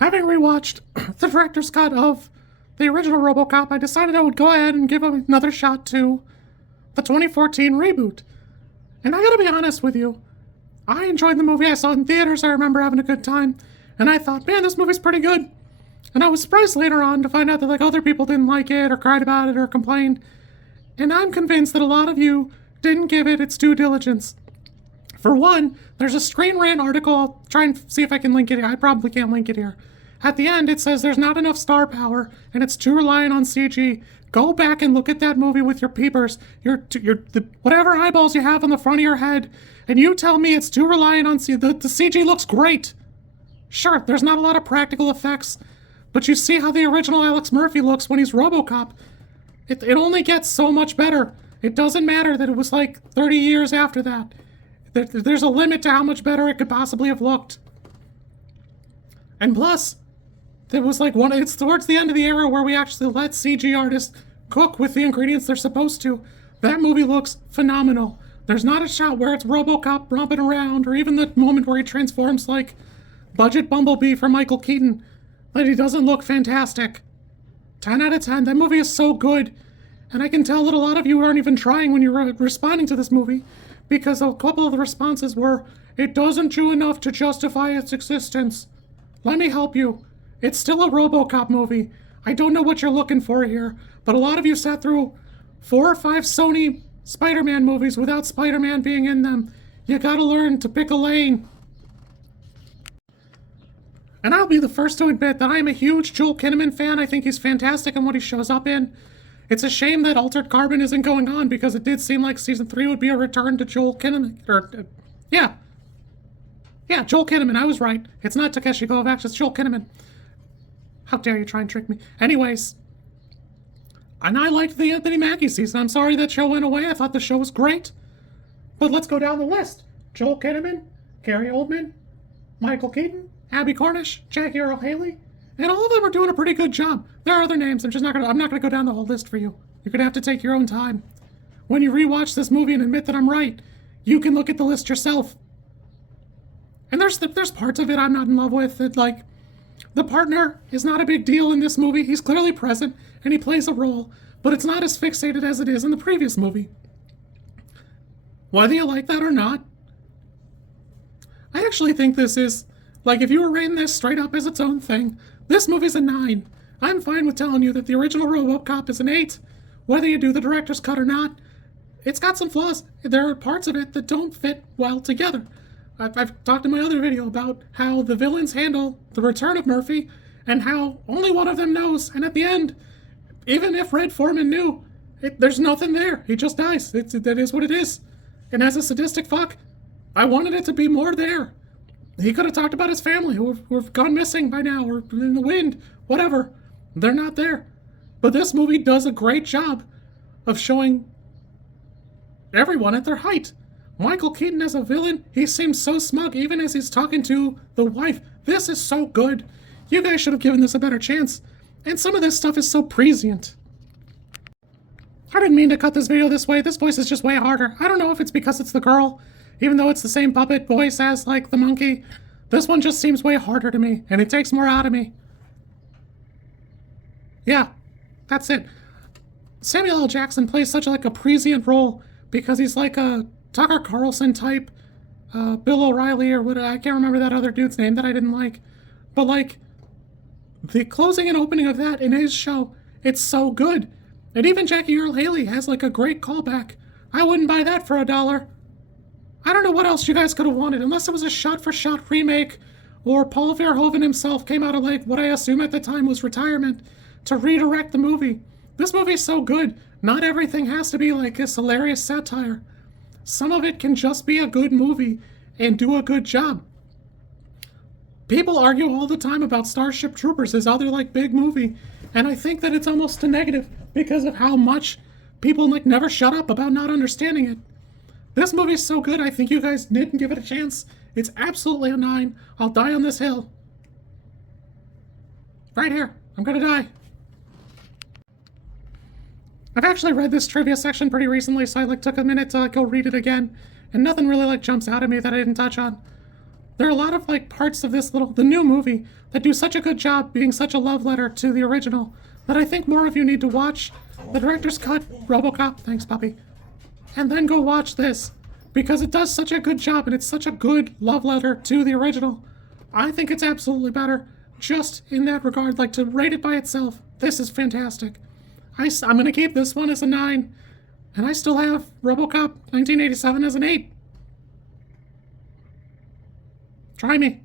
Having rewatched the director's cut of the original Robocop, I decided I would go ahead and give another shot to the 2014 reboot. And I gotta be honest with you, I enjoyed the movie. I saw it in theaters. I remember having a good time. And I thought, man, this movie's pretty good. And I was surprised later on to find out that like other people didn't like it or cried about it or complained. And I'm convinced that a lot of you didn't give it its due diligence. For one, there's a Screen Rant article. I'll try and see if I can link it here. I probably can't link it here. At the end, it says there's not enough star power and it's too reliant on CG. Go back and look at that movie with your peepers, whatever eyeballs you have on the front of your head, and you tell me it's too reliant on CG. The CG looks great. Sure, there's not a lot of practical effects, but you see how the original Alex Murphy looks when he's Robocop. It only gets so much better. It doesn't matter that it was like 30 years after that. There's a limit to how much better it could possibly have looked. And plus, it was like it's towards the end of the era where we actually let CG artists cook with the ingredients they're supposed to. That movie looks phenomenal. There's not a shot where it's Robocop romping around, or even the moment where he transforms like Budget Bumblebee for Michael Keaton, that he doesn't look fantastic. 10 out of 10. That movie is so good. And I can tell that a lot of you aren't even trying when you're responding to this movie, because a couple of the responses were, it doesn't do enough to justify its existence. Let me help you. It's still a Robocop movie. I don't know what you're looking for here, but a lot of you sat through 4 or 5 Sony Spider-Man movies without Spider-Man being in them. You gotta learn to pick a lane. And I'll be the first to admit that I am a huge Joel Kinnamon fan. I think he's fantastic in what he shows up in. It's a shame that Altered Carbon isn't going on, because it did seem like season 3 would be a return to Joel Kinnamon. Yeah, Joel Kinnamon, I was right. It's not Takeshi Kovacs, it's Joel Kinnamon. How dare you try and trick me. Anyways, and I liked the Anthony Mackie season. I'm sorry that show went away. I thought the show was great. But let's go down the list. Joel Kinnamon, Gary Oldman, Michael Keaton, Abby Cornish, Jackie Earl Haley, and all of them are doing a pretty good job. There are other names. I'm not gonna go down the whole list for you. You're gonna have to take your own time. When you rewatch this movie and admit that I'm right, you can look at the list yourself. And there's parts of it I'm not in love with. That, like, the partner is not a big deal in this movie. He's clearly present and he plays a role, but it's not as fixated as it is in the previous movie. Whether you like that or not, I actually think this is, like, if you were rating this straight up as its own thing, this movie's a 9. I'm fine with telling you that the original Robocop is an 8. Whether you do the director's cut or not, it's got some flaws. There are parts of it that don't fit well together. I've talked in my other video about how the villains handle the return of Murphy and how only one of them knows. And at the end, even if Red Foreman knew, there's nothing there. He just dies. That is what it is. And as a sadistic fuck, I wanted it to be more there. He could have talked about his family who have gone missing by now, or in the wind, whatever. They're not there. But this movie does a great job of showing everyone at their height. Michael Keaton as a villain, he seems so smug even as he's talking to the wife. This is so good. You guys should have given this a better chance. And some of this stuff is so prescient. I didn't mean to cut this video this way. This voice is just way harder. I don't know if it's because it's the girl. Even though it's the same puppet voice as, like, the monkey, this one just seems way harder to me, and it takes more out of me. Yeah, that's it. Samuel L. Jackson plays such like a prescient role because he's like a Tucker Carlson type, Bill O'Reilly or what, I can't remember that other dude's name that I didn't like. But, like, the closing and opening of that in his show, it's so good. And even Jackie Earl Haley has, like, a great callback. I wouldn't buy that for $1. I don't know what else you guys could have wanted, unless it was a shot-for-shot remake, or Paul Verhoeven himself came out of, like, what I assume at the time was retirement, to redirect the movie. This movie's so good, not everything has to be like this hilarious satire. Some of it can just be a good movie and do a good job. People argue all the time about Starship Troopers as other, like, big movie, and I think that it's almost a negative because of how much people, like, never shut up about not understanding it. This movie's so good, I think you guys didn't give it a chance. It's absolutely a 9. I'll die on this hill. Right here. I'm gonna die. I've actually read this trivia section pretty recently, so I, like, took a minute to, like, go read it again. And nothing really, like, jumps out at me that I didn't touch on. There are a lot of like parts of the new movie that do such a good job being such a love letter to the original that I think more of you need to watch the director's cut Robocop, thanks puppy, and then go watch this because it does such a good job and it's such a good love letter to the original. I think it's absolutely better just in that regard, like to rate it by itself. This is fantastic. I'm going to keep this one as a 9, and I still have Robocop 1987 as an 8. Try me.